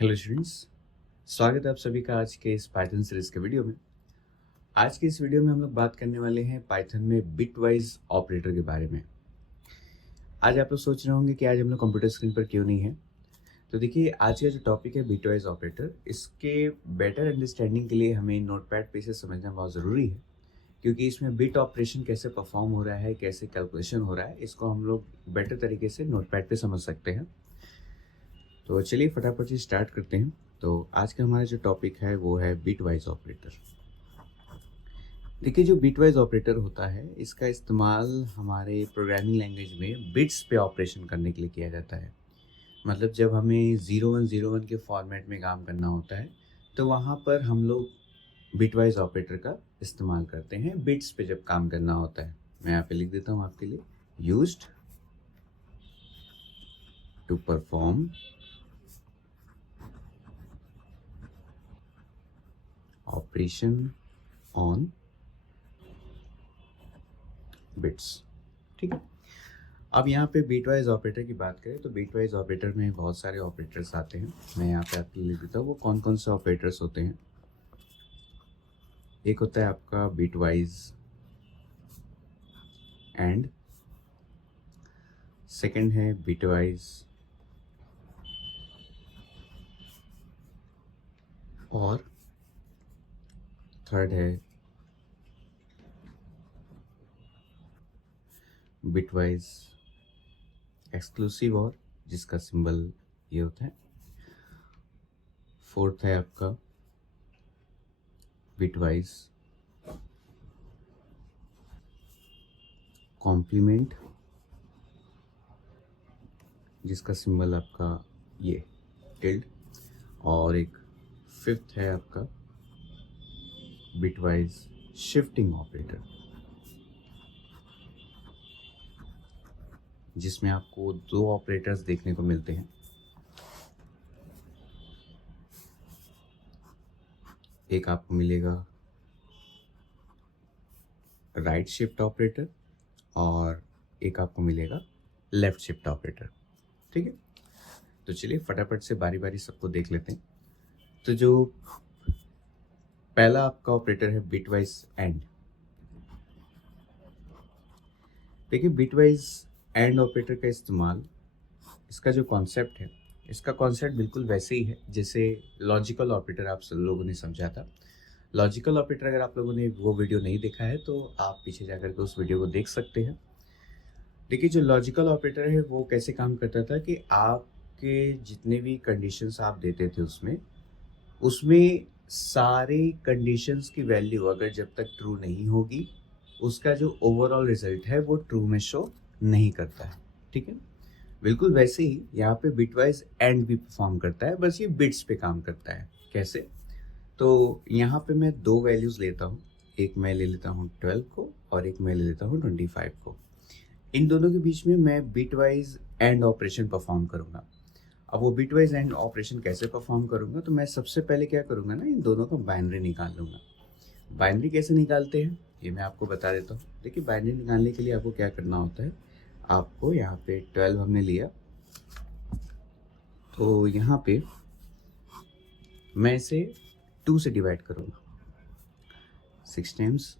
Hello students, स्वागत है आप सभी का आज के इस पाइथन सीरीज के वीडियो में। आज के इस वीडियो में हम लोग बात करने वाले हैं पाइथन में बिटवाइज ऑपरेटर के बारे में। आज आप लोग सोच रहे होंगे कि आज हम लोग कंप्यूटर स्क्रीन पर क्यों नहीं है। तो देखिए, आज का जो टॉपिक है बिटवाइज ऑपरेटर, इसके बेटर अंडरस्टैंडिंग के लिए हमें नोटपैड पे इसे समझना बहुत ज़रूरी है, क्योंकि इसमें बिट ऑपरेशन कैसे परफॉर्म हो रहा है, कैसे कैलकुलेशन हो रहा है, इसको हम लोग बेटर तरीके से नोटपैड पे समझ सकते हैं। तो चलिए फटाफट से स्टार्ट करते हैं। तो आज का हमारा जो टॉपिक है वो है बिटवाइज ऑपरेटर। देखिए, जो बिटवाइज ऑपरेटर होता है इसका इस्तेमाल हमारे प्रोग्रामिंग लैंग्वेज में बिट्स पे ऑपरेशन करने के लिए किया जाता है। मतलब जब हमें 0101 के फॉर्मेट में काम करना होता है तो वहाँ पर हम लोग बिटवाइज ऑपरेटर का इस्तेमाल करते हैं बिट्स पे जब काम करना होता है। मैं यहाँ पे लिख देता हूँ आपके लिए, used to perform operation on bits. ठीक है, अब यहाँ पे बिटवाइज ऑपरेटर की बात करें तो बिटवाइज ऑपरेटर में बहुत सारे ऑपरेटर्स आते हैं। मैं यहाँ पे आपके लिए लिख देता हूँ वो कौन कौन से ऑपरेटर्स होते हैं। एक होता है आपका बिटवाइज एंड, सेकंड है बिटवाइज और, थर्ड है बिटवाइज एक्सक्लूसिव और, जिसका सिंबल ये होता है। फोर्थ है आपका बिटवाइज कॉम्प्लीमेंट, जिसका सिंबल आपका ये टिल्ड। और एक फिफ्थ है आपका बिटवाइज शिफ्टिंग ऑपरेटर, जिसमें आपको दो ऑपरेटर्स देखने को मिलते हैं। एक आपको मिलेगा राइट शिफ्ट ऑपरेटर और एक आपको मिलेगा लेफ्ट शिफ्ट ऑपरेटर। ठीक है, तो चलिए फटाफट से बारी बारी सबको देख लेते हैं। तो जो पहला आपका ऑपरेटर है बिटवाइज एंड। देखिए, बिटवाइज एंड ऑपरेटर का इस्तेमाल, इसका जो कॉन्सेप्ट है, इसका कॉन्सेप्ट बिल्कुल वैसे ही है जैसे लॉजिकल ऑपरेटर आप सब लोगों ने समझा था। लॉजिकल ऑपरेटर अगर आप लोगों ने वो वीडियो नहीं देखा है तो आप पीछे जाकर के उस वीडियो को देख सकते हैं। देखिए, जो लॉजिकल ऑपरेटर है वो कैसे काम करता था कि आपके जितने भी कंडीशंस आप देते थे उसमें उसमें सारे कंडीशंस की वैल्यू अगर जब तक ट्रू नहीं होगी, उसका जो ओवरऑल रिजल्ट है वो ट्रू में शो नहीं करता है। ठीक है, बिल्कुल वैसे ही यहाँ पे बिटवाइज एंड भी परफॉर्म करता है, बस ये बिट्स पे काम करता है। कैसे? तो यहाँ पे मैं दो वैल्यूज लेता हूँ, एक मैं ले लेता हूँ 12 को और एक मैं ले लेता हूँ 25 को। इन दोनों के बीच में मैं बिटवाइज एंड ऑपरेशन परफॉर्म करूँगा। अब वो बिटवाइज एंड ऑपरेशन कैसे परफॉर्म करूँगा, तो मैं सबसे पहले क्या करूँगा ना, इन दोनों का बाइनरी निकाल लूँगा। बाइनरी कैसे निकालते हैं ये मैं आपको बता देता हूँ। देखिए, बाइनरी निकालने के लिए आपको क्या करना होता है, आपको यहाँ पे 12 हमने लिया तो यहाँ पे मैं इसे 2 से डिवाइड करूँगा 6 टाइम्स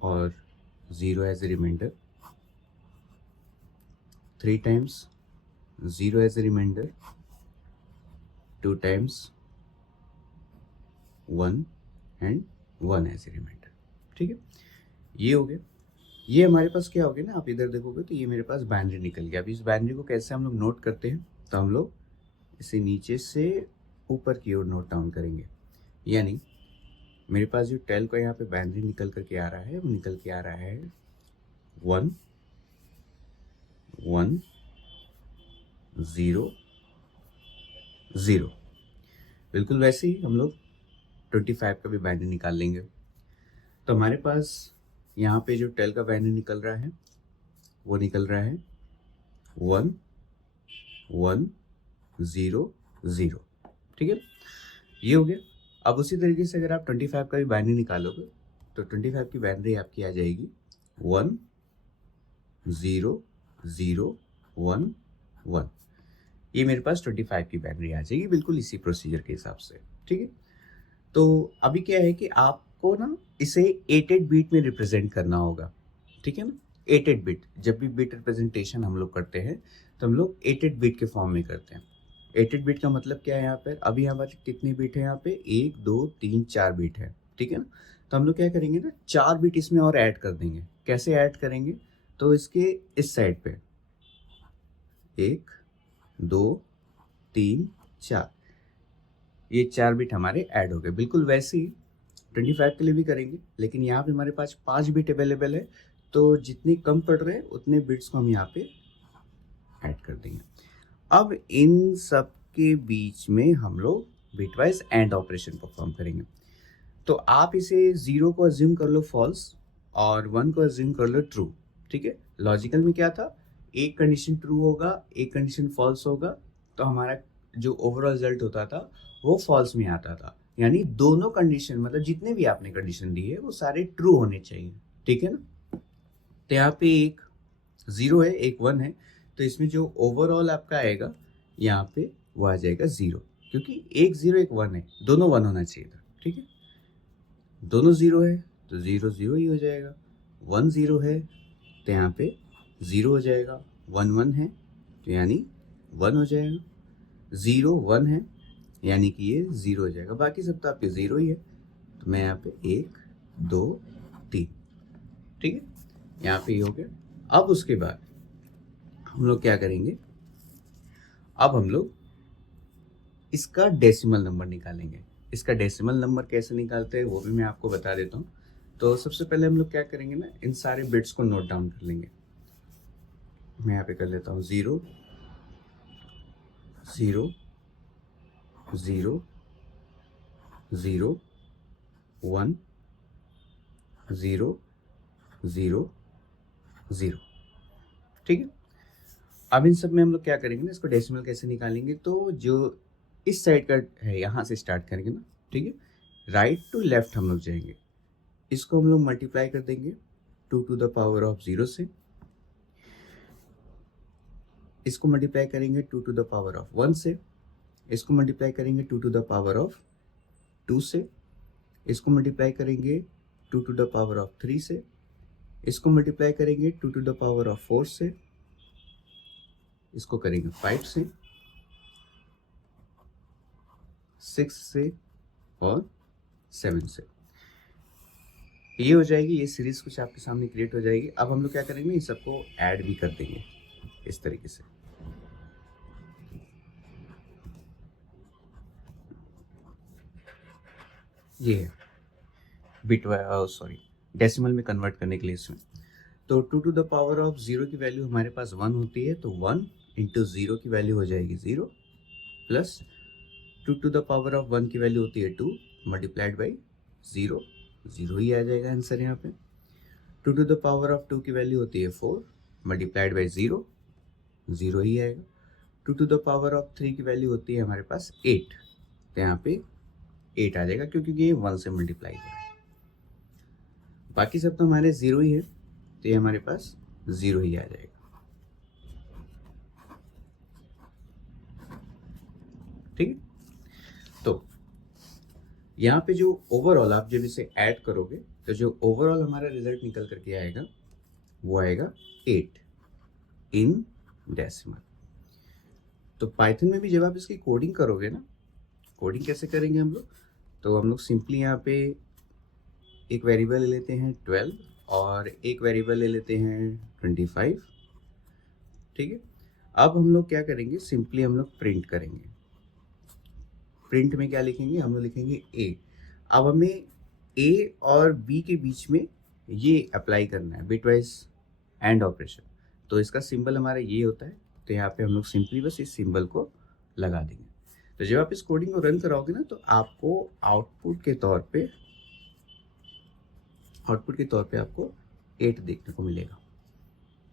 और 0 as a reminder, 3 times 0 as a reminder, 2 times 1 and 1 as a reminder. ठीक है, ये हो गया। ये हमारे पास क्या हो गया ना, आप इधर देखोगे तो ये मेरे पास बाइनरी निकल गया। अब इस बाइनरी को कैसे हम लोग नोट करते हैं, तो हम लोग इसे नीचे से ऊपर की ओर नोट डाउन करेंगे। यानी मेरे पास जो 12 का यहाँ पे बाइनरी निकल करके आ रहा है वो निकल के आ रहा है 1 1 0 0। बिल्कुल वैसे ही हम लोग 25 का भी बाइनरी निकाल लेंगे। तो हमारे पास यहाँ पे जो 12 का बाइनरी निकल रहा है वो निकल रहा है 1 1 0 0। ठीक है, ये हो गया। अब उसी तरीके से अगर आप 25 का भी बाइनरी निकालोगे तो 25 की बाइनरी आपकी आ जाएगी 1 0 0 1 1। ये मेरे पास 25 की बाइनरी आ जाएगी, बिल्कुल इसी प्रोसीजर के हिसाब से। ठीक है, तो अभी क्या है कि आपको ना इसे 8-8 बिट में रिप्रेजेंट करना होगा। ठीक है ना, 8-8 बिट। जब भी बिट रिप्रेजेंटेशन हम लोग करते हैं तो हम लोग 8-8 बिट के फॉर्म में करते हैं। 8-8 बिट का मतलब क्या है यहाँ पर, अभी यहाँ पर कितनी बिट है, यहाँ पे 1 2 3 4 बिट है। ठीक है ना, तो हम लोग क्या करेंगे ना, 4 बिट इसमें और ऐड कर देंगे। कैसे ऐड करेंगे, तो इसके इस साइड पे 1 2 3 4, ये 4 बिट हमारे ऐड हो गए। बिल्कुल वैसे ही 25 के लिए भी करेंगे, लेकिन यहाँ पे हमारे पास 5 बिट अवेलेबल है, तो जितनी कम पड़ रहे हैं उतने बिट्स को हम यहाँ पे ऐड कर देंगे। अब इन सब के बीच में हम लोग बिटवाइज एंड ऑपरेशन परफॉर्म करेंगे। तो आप इसे 0 को अज्यूम कर लो फॉल्स और 1 को अज्यूम कर लो ट्रू। ठीक है, लॉजिकल में क्या था, एक कंडीशन ट्रू होगा, एक कंडीशन फॉल्स होगा, तो हमारा जो ओवरऑल रिजल्ट होता था वो फॉल्स में आता था। यानी दोनों कंडीशन, मतलब जितने भी आपने कंडीशन दी है वो सारे ट्रू होने चाहिए। ठीक है ना, तो यहाँ पे एक 0 है, एक 1 है, तो इसमें जो ओवरऑल आपका आएगा यहाँ पे वो आ जाएगा 0, क्योंकि एक 0 एक 1 है, दोनों 1 होना चाहिए था। ठीक है, दोनों 0 है तो 0 0 ही हो जाएगा, 1 0 है तो यहाँ पे 0 हो जाएगा, 1 1 है तो यानी 1 हो जाएगा, 0 1 है यानी कि ये 0 हो जाएगा। बाकी सब तो आपके 0 ही है, तो मैं यहाँ पे 1 2 3। ठीक है, यहाँ पे ये हो गया। अब उसके बाद हम लोग क्या करेंगे, अब हम लोग इसका डेसिमल नंबर निकालेंगे। इसका डेसिमल नंबर कैसे निकालते हैं वो भी मैं आपको बता देता हूँ। तो सबसे पहले हम लोग क्या करेंगे ना, इन सारे बिट्स को नोट डाउन कर लेंगे। मैं यहाँ पे कर लेता हूँ 0 0 0 0 1 0 0 0। ठीक है, अब इन सब में हम लोग क्या करेंगे ना, इसको डेसिमल कैसे निकालेंगे, तो जो इस साइड का है यहाँ से स्टार्ट करेंगे ना। ठीक है, राइट टू लेफ्ट हम लोग जाएंगे, इसको हम लोग मल्टीप्लाई कर देंगे 2 टू द पावर ऑफ 0 से, इसको मल्टीप्लाई करेंगे 2 टू द पावर ऑफ 1 से, इसको मल्टीप्लाई करेंगे 2 टू द पावर ऑफ 2 से, इसको मल्टीप्लाई करेंगे 2 टू द पावर ऑफ 3 से, इसको मल्टीप्लाई करेंगे 2 टू द पावर ऑफ 4 से, इसको करेंगे 5 से, 6 से और 7 से। ये हो जाएगी, ये सीरीज कुछ आपके सामने क्रिएट हो जाएगी। अब हम लोग क्या करेंगे, इन सबको ऐड भी कर देंगे इस तरीके से। ये है बिट सॉरी डेसिमल में कन्वर्ट करने के लिए इसमें। तो 2 टू द पावर ऑफ 0 की वैल्यू हमारे पास 1 होती है, तो 1 इंटू 0 की वैल्यू हो जाएगी 0, plus 2 to the power of 1 की वैल्यू होती है 2 मल्टीप्लाइड बाई 0, 0 ही आ जाएगा आंसर यहाँ पे। 2 टू द पावर ऑफ 2 की वैल्यू होती है 4 मल्टीप्लाइड बाई 0, 0 ही आएगा। 2 टू द पावर ऑफ 3 की वैल्यू होती है हमारे पास 8, तो यहाँ पे 8 आ जाएगा क्योंकि ये 1 से मल्टीप्लाई हो रहा है। बाकी सब तो हमारे 0 ही है, तो ये हमारे पास 0 ही आ जाएगा। ठीक है, तो यहाँ पे जो ओवरऑल आप जब इसे ऐड करोगे तो जो ओवरऑल हमारा रिजल्ट निकल करके आएगा वो आएगा 8 इन डेसिमल। तो पाइथन में भी जब आप इसकी कोडिंग करोगे ना, कोडिंग कैसे करेंगे हम लोग, तो हम लोग सिंपली यहाँ पे एक वेरिएबल ले लेते हैं 12 और एक वेरिएबल ले लेते हैं 25। ठीक है, अब हम लोग क्या करेंगे, सिंपली हम लोग प्रिंट करेंगे। प्रिंट में क्या लिखेंगे, हम लोग लिखेंगे ए। अब हमें ए और बी के बीच में ये अप्लाई करना है बिटवाइज एंड ऑपरेशन, तो इसका सिंबल हमारा ये होता है, तो यहाँ पे हम लोग सिंपली बस इस सिंबल को लगा देंगे। तो जब आप इस कोडिंग को रन कराओगे ना, तो आपको आउटपुट के तौर पे आपको 8 देखने को मिलेगा।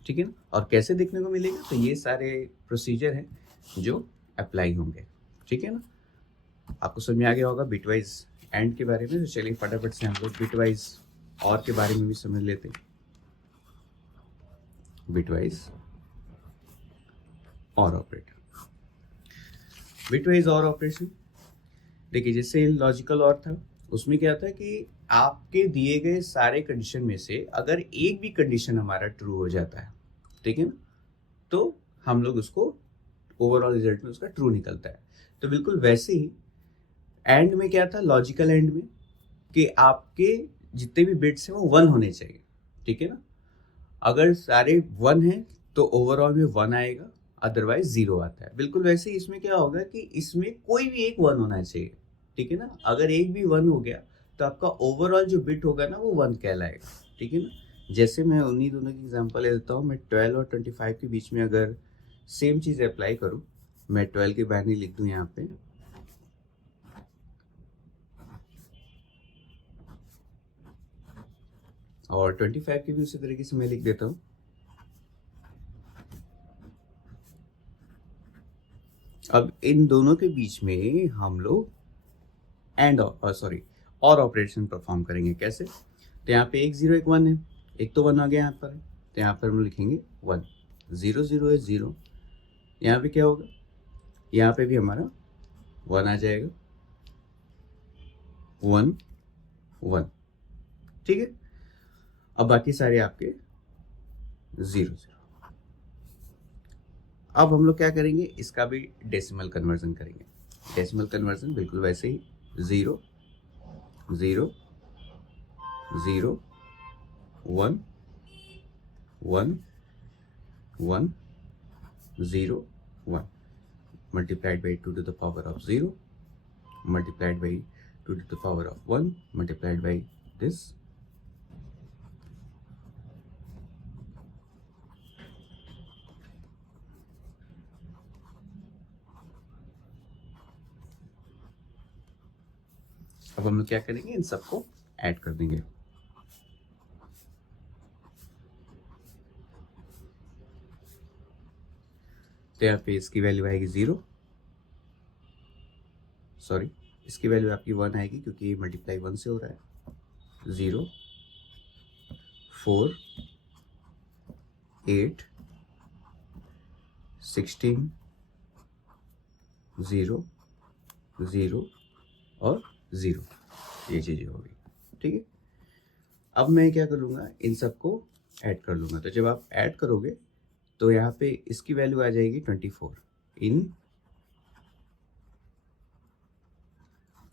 ठीक है ना, और कैसे देखने को मिलेगा, तो ये सारे प्रोसीजर हैं जो अप्लाई होंगे। ठीक है ना, आपको समझ में आ गया होगा बिटवाइज एंड के बारे में। तो चलिए फटाफट से हम लोग बिटवाइज और के बारे में भी समझ लेते हैं। बिटवाइज और ऑपरेटर, बिटवाइज और ऑपरेशन, देखिए जैसे लॉजिकल और था, उसमें क्या था कि आपके दिए गए सारे कंडीशन में से अगर एक भी कंडीशन हमारा ट्रू हो जाता है, ठीक है ना, तो हम लोग उसको ओवरऑल रिजल्ट में उसका ट्रू निकलता है। तो बिल्कुल वैसे ही एंड में क्या था, लॉजिकल एंड में, कि आपके जितने भी बिट्स हैं वो 1 होने चाहिए, ठीक है ना। अगर सारे 1 हैं तो ओवरऑल में 1 आएगा, अदरवाइज 0 आता है। बिल्कुल वैसे ही इसमें क्या होगा कि इसमें कोई भी एक 1 होना चाहिए, ठीक है ना। अगर एक भी 1 हो गया तो आपका ओवरऑल जो बिट होगा ना वो 1 कहलाएगा, ठीक है ना। जैसे मैं उन्हीं दोनों की एग्जांपल ले लेता हूँ। मैं 12 और 25 के बीच में अगर सेम चीज़ अप्लाई करूँ, मैं 12 की बाइनरी लिख दूँ यहाँ पे, और 25 की भी उसी तरीके से मैं लिख देता हूँ। अब इन दोनों के बीच में हम लोग एंड सॉरी और ऑपरेशन परफॉर्म करेंगे। कैसे? तो यहाँ पे एक 0 एक 1 है, एक तो 1 आ गया यहाँ पर, तो यहाँ पर हम लिखेंगे 1, 0 0 है 0। यहाँ पे क्या होगा, यहाँ पे भी हमारा 1 आ जाएगा, 1 1, ठीक है। अब बाकी सारे आपके 0 0। अब हम लोग क्या करेंगे, इसका भी डेसिमल कन्वर्जन करेंगे। डेसिमल कन्वर्जन बिल्कुल वैसे ही, 0 0 0 1 1 1 0 1 multiplied by 2 to the power of 0 multiplied by 2 to the power of 1 multiplied by this. अब हम लोग क्या करेंगे, इन सबको ऐड कर देंगे। तो यहाँ पे इसकी वैल्यू आएगी 0, सॉरी इसकी वैल्यू आपकी 1 आएगी क्योंकि ये मल्टीप्लाई 1 से हो रहा है। 0 4 8 16 0 0 और 0, ये चीज़ें हो गई, ठीक है। अब मैं क्या करूँगा, इन सबको ऐड कर लूँगा। तो जब आप ऐड करोगे तो यहाँ पे इसकी वैल्यू आ जाएगी 24 इन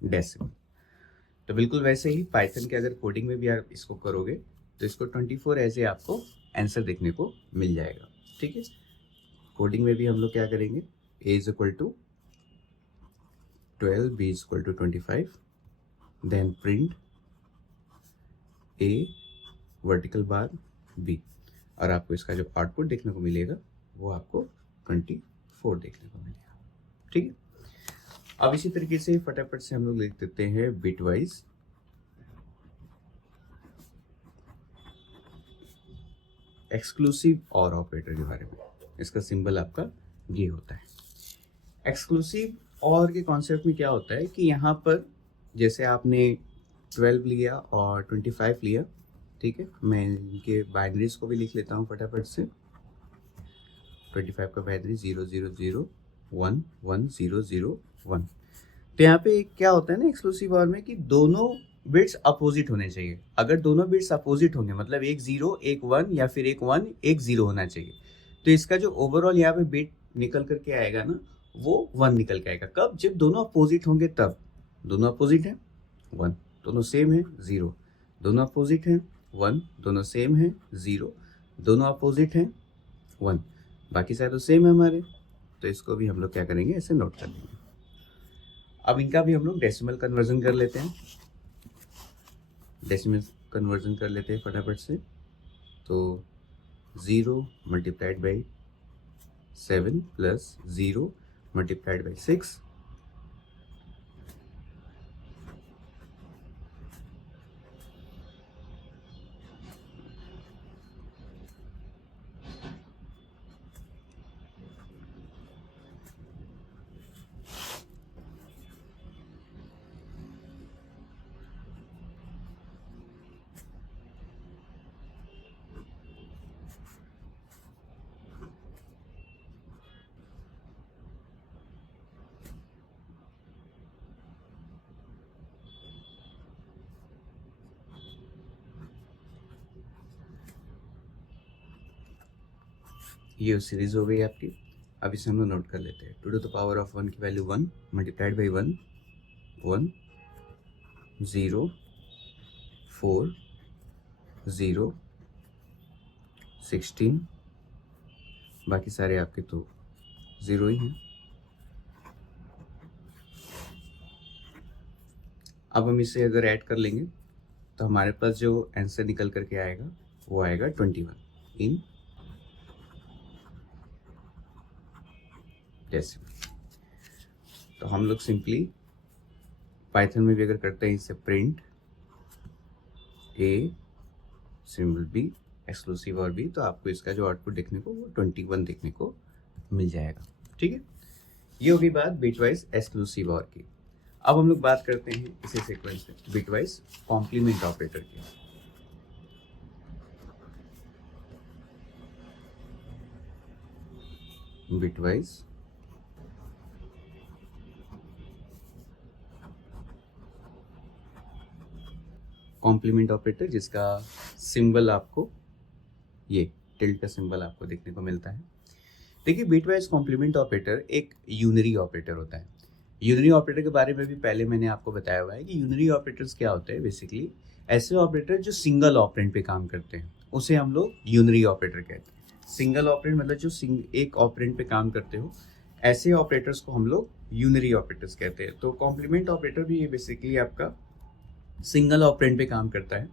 डेसिमल। तो बिल्कुल वैसे ही पाइथन के अगर कोडिंग में भी आप इसको करोगे तो इसको 24 ऐसे आपको आंसर देखने को मिल जाएगा, ठीक है। कोडिंग में भी हम लोग क्या करेंगे, a is equal to 12, b is equal to 25, then print a vertical bar b, और आपको इसका जो आउटपुट देखने को मिलेगा वो आपको 24 देखने को मिलेगा, ठीक है। अब इसी तरीके से फटाफट से हम लोग लिख देते हैं बिट वाइज एक्सक्लूसिव और ऑपरेटर के बारे में। इसका सिंबल आपका ये होता है। एक्सक्लूसिव और के कॉन्सेप्ट में क्या होता है कि यहाँ पर जैसे आपने 12 लिया और 25 लिया, ठीक है। मैं इनके बाइनरीज को भी लिख लेता हूँ फटाफट से। 25 का बाइनरी 0 0 0 1 1 0 0 1। तो यहाँ पे क्या होता है ना एक्सक्लूसिव और में कि दोनों बिट्स अपोजिट होने चाहिए। अगर दोनों बिट्स अपोजिट होंगे मतलब एक 0 एक 1 या फिर एक 1 एक 0 होना चाहिए, तो इसका जो ओवरऑल यहाँ पे बिट निकल करके आएगा ना वो 1 निकल के आएगा। कब? जब दोनों अपोजिट होंगे तब। दोनों अपोजिट हैं 1, दोनों सेम है 0, दोनों अपोजिट हैं 1, दोनों सेम है 0, दोनों अपोजिट हैं 1, बाकी सारे तो सेम है हमारे। तो इसको भी हम लोग क्या करेंगे, ऐसे नोट कर लेंगे। अब इनका भी हम लोग डेसिमल कन्वर्जन कर लेते हैं। डेसिमल कन्वर्जन कर लेते हैं फटाफट से। तो 0 multiplied by 7 plus 0 multiplied by 6, ये सीरीज हो गई आपकी। अब इसे हम लोग नोट कर लेते हैं। 2 to the power of 1 की वैल्यू 1 मल्टीप्लाइड बाई 1 1 0 4 0 16, बाकी सारे आपके तो ज़ीरो ही हैं। अब हम इसे अगर ऐड कर लेंगे तो हमारे पास जो आंसर निकल करके आएगा वो आएगा 21 इन डेसिमल। तो हम लोग सिंपली पाइथन में भी अगर करते हैं इसे print a symbol b exclusive और बी, तो आपको इसका जो आउटपुट देखने को वो 21 देखने को मिल जाएगा। ठीक है, ये होगी बात बिटवाइज एक्सक्लूसिव और की। अब हम लोग बात करते हैं इसी सीक्वेंस में बिटवाइज कॉम्प्लीमेंट ऑपरेटर की। बिटवाइज कॉम्प्लीमेंट ऑपरेटर जिसका सिंबल आपको ये टिल्ट का सिंबल आपको देखने को मिलता है। देखिए, बिटवाइज कॉम्प्लीमेंट ऑपरेटर एक यूनरी ऑपरेटर होता है। यूनरी ऑपरेटर के बारे में भी पहले मैंने आपको बताया हुआ है कि यूनरी ऑपरेटर्स क्या होते हैं। बेसिकली ऐसे ऑपरेटर जो सिंगल ऑपरेंड पे काम करते हैं उसे हम लोग यूनरी ऑपरेटर कहते हैं। सिंगल ऑपरेंड मतलब जो एक ऑपरेंड पे काम करते हो, ऐसे ऑपरेटर्स को हम लोग यूनरी ऑपरेटर्स कहते हैं। तो कॉम्प्लीमेंट ऑपरेटर भी ये बेसिकली आपका सिंगल ऑपरेंड पे काम करता है।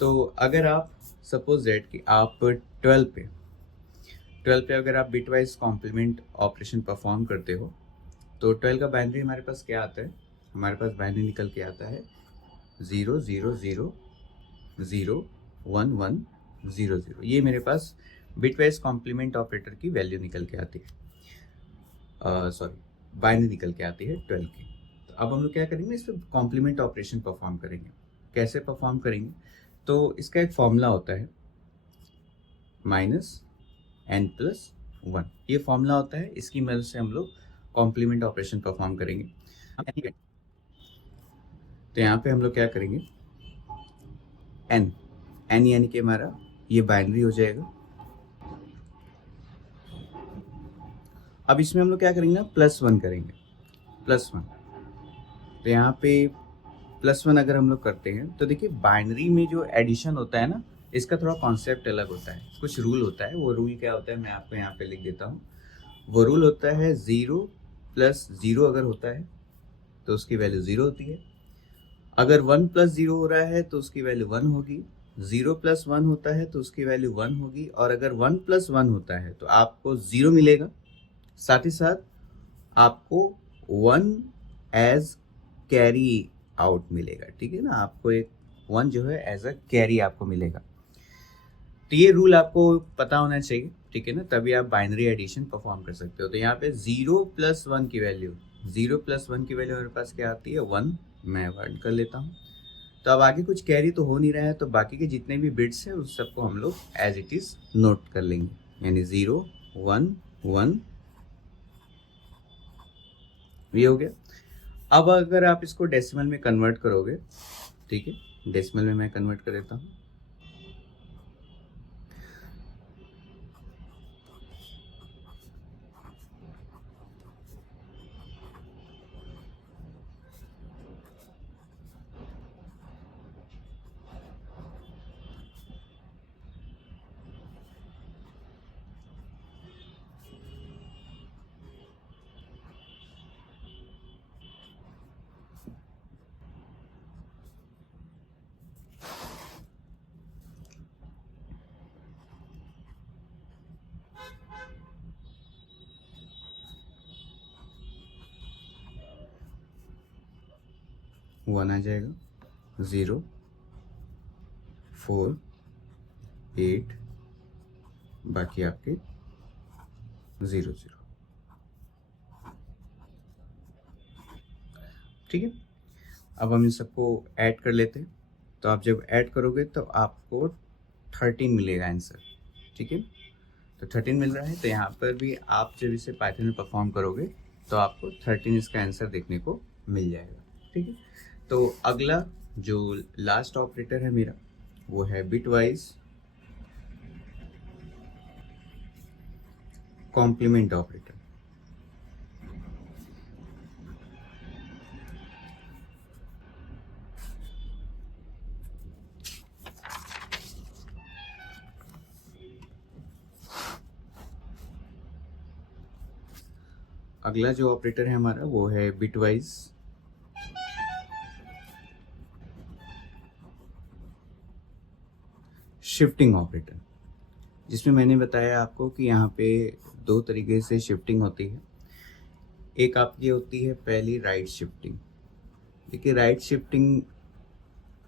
तो अगर आप सपोज दैट कि आप 12 पे अगर आप बिटवाइज कॉम्प्लीमेंट ऑपरेशन परफॉर्म करते हो तो 12 का बाइनरी हमारे पास क्या आता है? हमारे पास बाइनरी निकल के आता है 0 0 0 0 1 1 0 0। ये मेरे पास बिटवाइज कॉम्प्लीमेंट ऑपरेटर की वैल्यू निकल के आती है, सॉरी बाइनरी निकल के आती है 12 की। तो अब हम लोग क्या करेंगे, इस पर कॉम्प्लीमेंट ऑपरेशन परफॉर्म करेंगे। कैसे परफॉर्म करेंगे? तो इसका एक फॉर्मूला होता है -n+1। ये फॉर्मूला होता है, इसकी मदद से हम लोग कॉम्प्लीमेंट ऑपरेशन परफॉर्म करेंगे। तो यहाँ पे हम लोग क्या करेंगे, n यानी कि हमारा ये बाइनरी हो जाएगा। अब इसमें हम लोग क्या करेंगे ना, +1 करेंगे, +1। तो यहाँ पे +1 अगर हम लोग करते हैं तो देखिए बाइनरी में जो एडिशन होता है ना, इसका थोड़ा कॉन्सेप्ट अलग होता है, कुछ रूल होता है। वो रूल क्या होता है मैं आपको यहाँ पे लिख देता हूँ। वो रूल होता है 0 + 0 अगर होता है तो उसकी वैल्यू 0 होती है। अगर 1 + 0 हो रहा है तो उसकी वैल्यू 1 होगी। 0 + 1 होता है तो उसकी वैल्यू 1 होगी। और अगर 1 + 1 होता है तो आपको 0 मिलेगा। साथ ही साथ आपको 1 एज कैरी आउट मिलेगा। ठीक है ना, आपको एक 1 जो है एज अ कैरी आपको मिलेगा। तो ये रूल आपको पता होना चाहिए, ठीक है ना, तभी आप बाइनरी एडिशन परफॉर्म कर सकते हो। तो यहाँ पे 0 + 1 की वैल्यू, 0 + 1 की वैल्यू मेरे पास क्या आती है 1, मैं ऐड कर लेता हूँ। तो अब आगे कुछ कैरी तो हो नहीं रहा है, तो बाकी के जितने भी बिट्स हैं उस सबको हम लोग एज इट इज नोट कर लेंगे, यानी 0 1 1 ये हो गया। अब अगर आप इसको डेसिमल में कन्वर्ट करोगे, ठीक है, डेसिमल में मैं कन्वर्ट कर देता हूँ। वन आ जाएगा, 0 4 8, बाकी आपके 0 0। ठीक है, अब हम इन सबको ऐड कर लेते हैं। तो आप जब ऐड करोगे तो आपको 13 मिलेगा आंसर। ठीक है, तो 13 मिल रहा है। तो यहाँ पर भी आप जब इसे पाइथन में परफॉर्म करोगे तो आपको 13 इसका आंसर देखने को मिल जाएगा। ठीक है, तो अगला जो लास्ट ऑपरेटर है मेरा वो है बिटवाइज कॉम्प्लीमेंट ऑपरेटर। अगला जो ऑपरेटर है हमारा वो है बिटवाइज शिफ्टिंग ऑपरेटर, जिसमें मैंने बताया आपको कि यहाँ पे दो तरीके से शिफ्टिंग होती है। एक आपकी होती है पहली राइट शिफ्टिंग। देखिए राइट शिफ्टिंग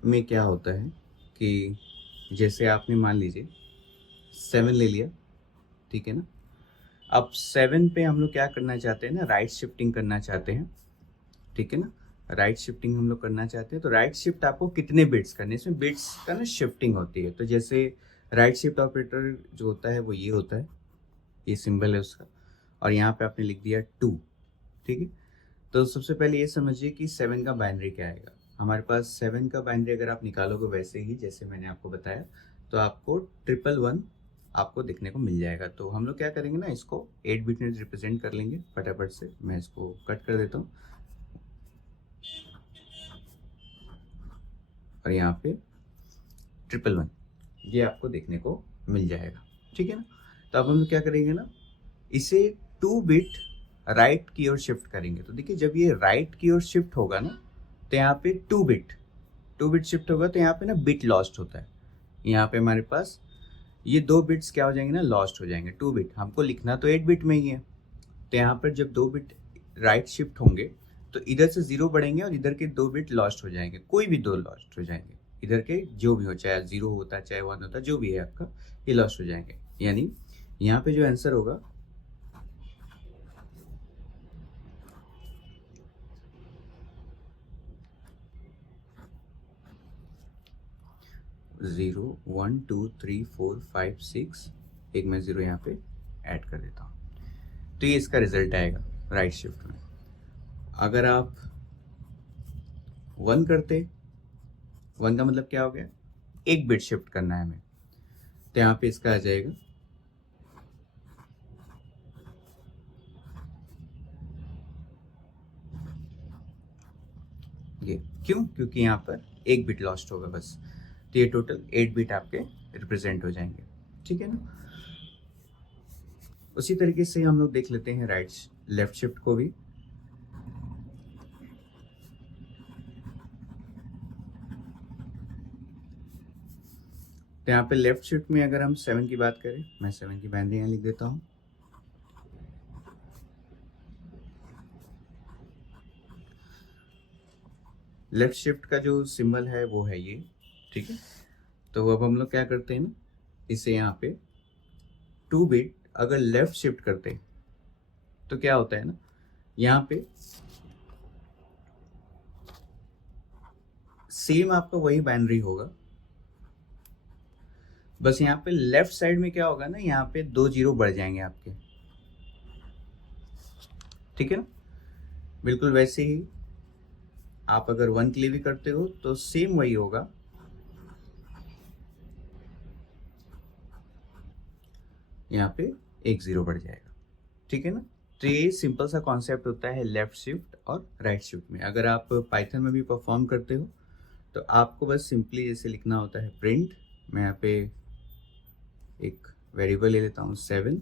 में क्या होता है कि जैसे आपने मान लीजिए 7 ले लिया, ठीक है ना। अब 7 पे हम लोग क्या करना चाहते हैं ना, राइट शिफ्टिंग करना चाहते हैं, ठीक है ना। राइट शिफ्टिंग हम लोग करना चाहते हैं तो राइट शिफ्ट आपको कितने बिट्स करने, इसमें बिट्स का ना शिफ्टिंग होती है। तो जैसे राइट शिफ्ट ऑपरेटर जो होता है वो ये होता है, ये सिंबल है उसका, और यहाँ पे आपने लिख दिया 2, ठीक है। तो सबसे पहले ये समझिए कि 7 का बाइनरी क्या आएगा। हमारे पास 7 का बाइनरी अगर आप निकालोगे वैसे ही जैसे मैंने आपको बताया, तो आपको 111 आपको देखने को मिल जाएगा। तो हम लोग क्या करेंगे ना, इसको 8 बिट में रिप्रेजेंट कर लेंगे फटाफट से। मैं इसको कट कर देता हूँ और यहाँ पे 111 ये आपको देखने को मिल जाएगा, ठीक है ना। तो अब हम लोग क्या करेंगे ना, इसे 2 बिट राइट की ओर शिफ्ट करेंगे। तो देखिए जब ये राइट की ओर शिफ्ट होगा ना, तो यहाँ पे 2 बिट शिफ्ट होगा, तो यहाँ पे ना बिट लॉस्ट होता है। यहाँ पे हमारे पास ये 2 बिट्स क्या हो जाएंगे ना, लॉस्ट हो जाएंगे। 2 बिट हमको लिखना तो 8 बिट में ही है, तो यहाँ पर जब 2 बिट राइट शिफ्ट होंगे तो इधर से 0 बढ़ेंगे और इधर के 2 बिट लॉस्ट हो जाएंगे। कोई भी 2 लॉस्ट हो जाएंगे, इधर के जो भी हो, चाहे 0 होता चाहे 1 होता, जो भी है आपका, ये लॉस्ट हो जाएंगे। यानी यहाँ पे जो आंसर होगा 0 1 2 3 4 5 6, एक मैं 0 यहाँ पे ऐड कर देता हूँ, तो ये इसका रिजल्ट आएगा राइट शिफ्ट में। अगर आप 1 करते, 1 का मतलब क्या हो गया, एक बिट शिफ्ट करना है हमें, तो यहाँ पे इसका आ जाएगा ये। क्यों? क्योंकि यहाँ पर एक बिट लॉस्ट होगा बस। तो ये टोटल 8 बिट आपके रिप्रेजेंट हो जाएंगे, ठीक है ना। उसी तरीके से हम लोग देख लेते हैं राइट लेफ्ट शिफ्ट को भी। तो यहाँ पे लेफ्ट शिफ्ट में अगर हम 7 की बात करें, मैं 7 की बाइनरी यहाँ लिख देता हूँ। लेफ्ट शिफ्ट का जो सिंबल है वो है ये, ठीक है। तो अब हम लोग क्या करते हैं ना, इसे यहाँ पे 2 बिट अगर लेफ्ट शिफ्ट करते हैं तो क्या होता है ना, यहाँ पे सेम आपका वही बाइनरी होगा, बस यहाँ पे लेफ्ट साइड में क्या होगा ना, यहाँ पे 2 0 बढ़ जाएंगे आपके, ठीक है ना। बिल्कुल वैसे ही आप अगर 1 के लिए भी करते हो तो सेम वही होगा, यहाँ पे 1 0 बढ़ जाएगा, ठीक है ना। तो ये सिंपल सा कॉन्सेप्ट होता है लेफ्ट शिफ्ट और राइट शिफ्ट में। अगर आप पाइथन में भी परफॉर्म करते हो तो आपको बस सिंपली जैसे लिखना होता है प्रिंट, मैं यहाँ पे एक वेरिएबल ले लेता हूँ 7,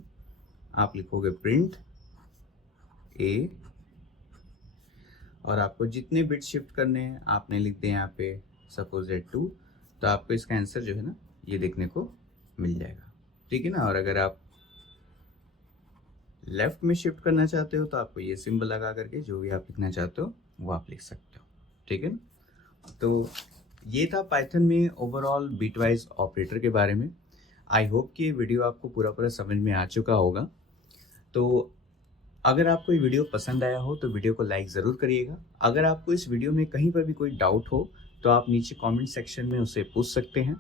आप लिखोगे प्रिंट ए, और आपको जितने बिट शिफ्ट करने हैं आपने लिख दिए यहाँ पे सपोज 2, तो आपको इसका आंसर जो है ना ये देखने को मिल जाएगा, ठीक है ना। और अगर आप लेफ्ट में शिफ्ट करना चाहते हो तो आपको ये सिंबल लगा करके जो भी आप लिखना चाहते हो वो आप लिख सकते हो, ठीक है ना। तो ये था पाइथन में ओवरऑल बिटवाइज ऑपरेटर के बारे में। आई होप कि ये वीडियो आपको पूरा समझ में आ चुका होगा। तो अगर आपको ये वीडियो पसंद आया हो तो वीडियो को लाइक ज़रूर करिएगा। अगर आपको इस वीडियो में कहीं पर भी कोई डाउट हो तो आप नीचे कमेंट सेक्शन में उसे पूछ सकते हैं,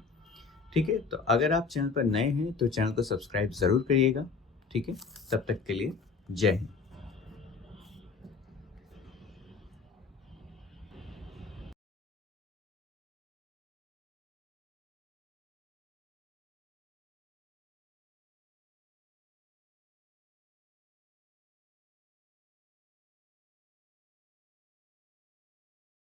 ठीक है। तो अगर आप चैनल पर नए हैं तो चैनल को सब्सक्राइब ज़रूर करिएगा, ठीक है। तब तक के लिए जय हिंद।